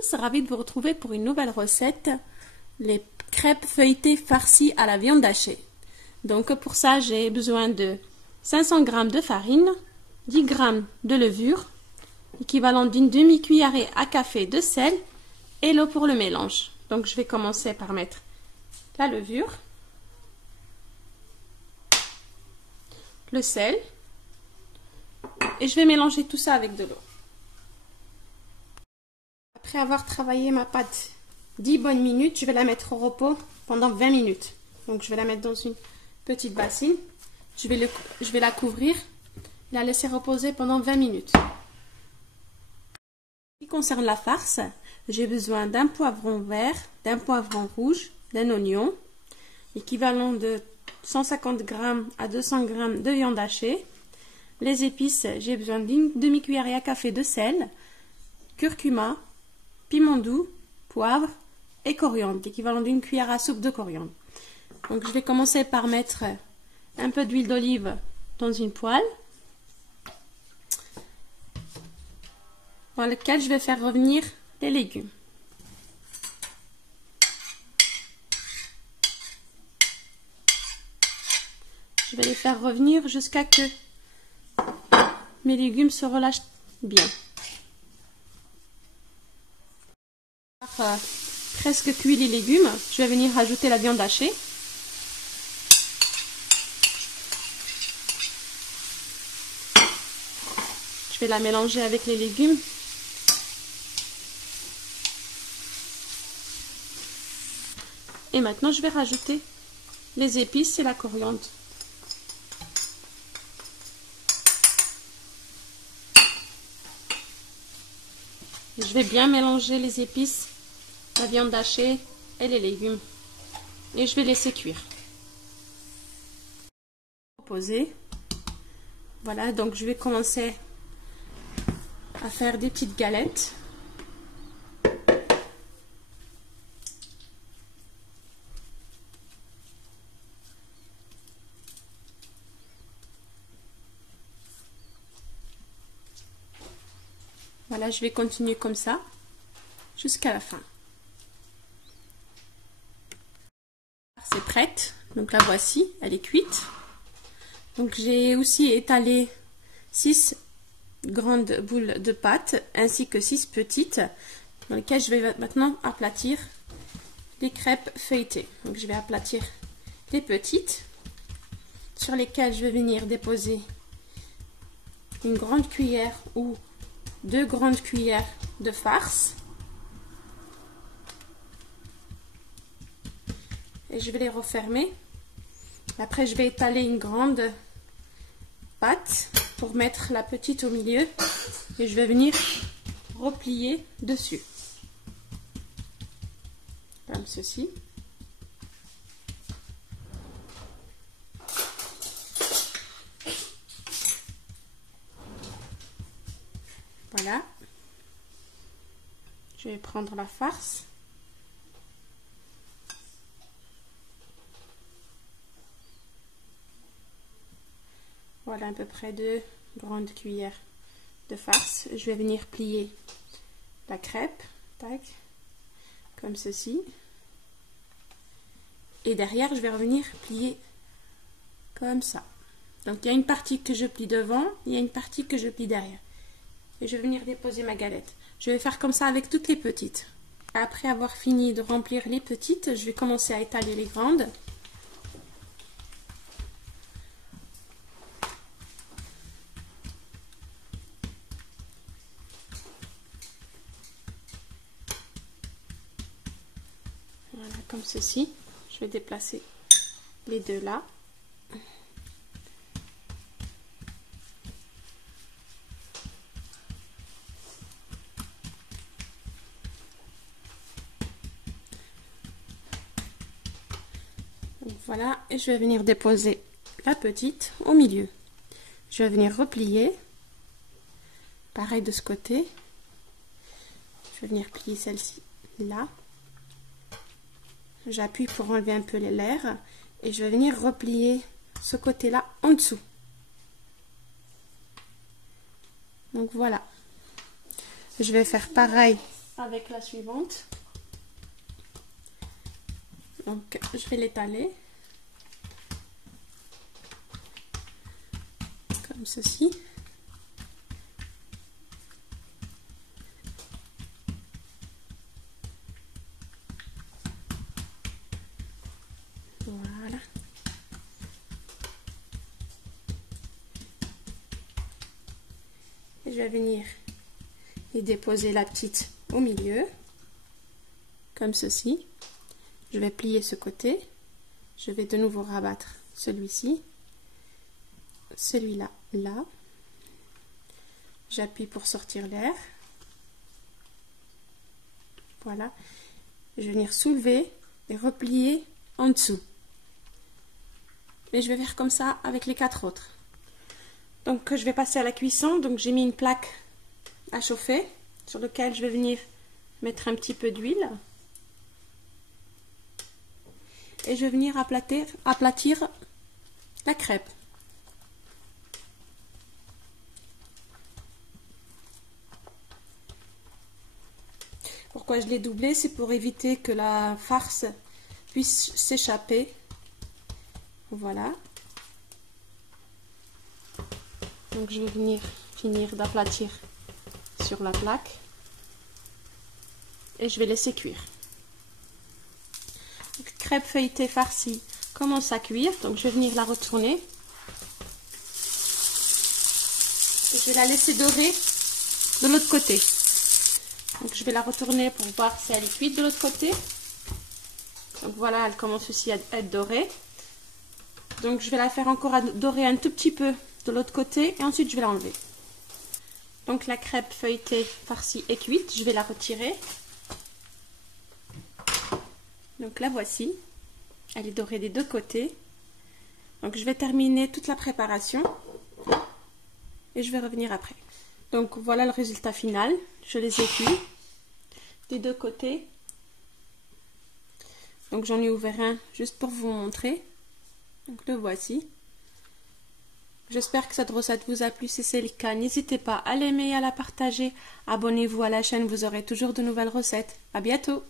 tous, ravie de vous retrouver pour une nouvelle recette, les crêpes feuilletées farcies à la viande hachée. Donc pour ça, j'ai besoin de 500 g de farine, 10 g de levure, équivalent d'une demi-cuillerée à café de sel et l'eau pour le mélange. Donc je vais commencer par mettre la levure, le sel et je vais mélanger tout ça avec de l'eau. Après avoir travaillé ma pâte 10 bonnes minutes, je vais la mettre au repos pendant 20 minutes. Donc je vais la mettre dans une petite bassine. Je vais la couvrir et la laisser reposer pendant 20 minutes. En ce qui concerne la farce, j'ai besoin d'un poivron vert, d'un poivron rouge, d'un oignon, équivalent de 150 g à 200 g de viande hachée. Les épices, j'ai besoin d'une demi-cuillerée à café de sel, curcuma, piment doux, poivre et coriandre, l'équivalent d'une cuillère à soupe de coriandre. Donc je vais commencer par mettre un peu d'huile d'olive dans une poêle, dans laquelle je vais faire revenir les légumes. Je vais les faire revenir jusqu'à que mes légumes se relâchent bien. Presque cuit les légumes, je vais venir ajouter la viande hachée. Je vais la mélanger avec les légumes. Et maintenant, je vais rajouter les épices et la coriandre. Je vais bien mélanger les épices, la viande hachée et les légumes. Et je vais laisser cuire. Reposer. Voilà, donc je vais commencer à faire des petites galettes. Voilà, je vais continuer comme ça jusqu'à la fin. C'est prête, donc la voici, elle est cuite. Donc j'ai aussi étalé 6 grandes boules de pâte ainsi que 6 petites dans lesquelles je vais maintenant aplatir les crêpes feuilletées. Donc je vais aplatir les petites sur lesquelles je vais venir déposer une grande cuillère ou 2 grandes cuillères de farce et je vais les refermer. Après je vais étaler une grande pâte pour mettre la petite au milieu et je vais venir replier dessus comme ceci. Voilà, je vais prendre la farce. Voilà à peu près 2 grandes cuillères de farce. Je vais venir plier la crêpe, tac, comme ceci. Et derrière, je vais revenir plier comme ça. Donc il y a une partie que je plie devant, il y a une partie que je plie derrière. Et je vais venir déposer ma galette. Je vais faire comme ça avec toutes les petites. Après avoir fini de remplir les petites, je vais commencer à étaler les grandes. Voilà, comme ceci. Je vais déplacer les deux là. Donc voilà, et je vais venir déposer la petite au milieu. Je vais venir replier. Pareil de ce côté. Je vais venir plier celle-ci là. J'appuie pour enlever un peu l'air et je vais venir replier ce côté-là en dessous. Donc voilà. Je vais faire pareil avec la suivante. Donc je vais l'étaler comme ceci. Voilà. Et je vais venir et déposer la petite au milieu, comme ceci. Je vais plier ce côté. Je vais de nouveau rabattre celui-ci, celui-là, là. J'appuie pour sortir l'air. Voilà. Je vais venir soulever et replier en dessous. Et je vais faire comme ça avec les 4 autres. Donc je vais passer à la cuisson. Donc j'ai mis une plaque à chauffer sur laquelle je vais venir mettre un petit peu d'huile. Et je vais venir aplatir la crêpe. Pourquoi je l'ai doublé? C'est pour éviter que la farce puisse s'échapper. Voilà. Donc je vais venir finir d'aplatir sur la plaque. Et je vais laisser cuire. Donc, crêpe feuilletée farcie commence à cuire. Donc je vais venir la retourner. Et je vais la laisser dorer de l'autre côté. Donc je vais la retourner pour voir si elle est cuite de l'autre côté. Donc voilà, elle commence aussi à être dorée. Donc je vais la faire encore dorer un tout petit peu de l'autre côté et ensuite je vais l'enlever. Donc la crêpe feuilletée farcie est cuite, je vais la retirer. Donc la voici, elle est dorée des deux côtés. Donc je vais terminer toute la préparation et je vais revenir après. Donc voilà le résultat final, je les ai cuits des deux côtés. Donc j'en ai ouvert un juste pour vous montrer. Donc le voici. J'espère que cette recette vous a plu. Si c'est le cas, n'hésitez pas à l'aimer et à la partager. Abonnez-vous à la chaîne, vous aurez toujours de nouvelles recettes. À bientôt!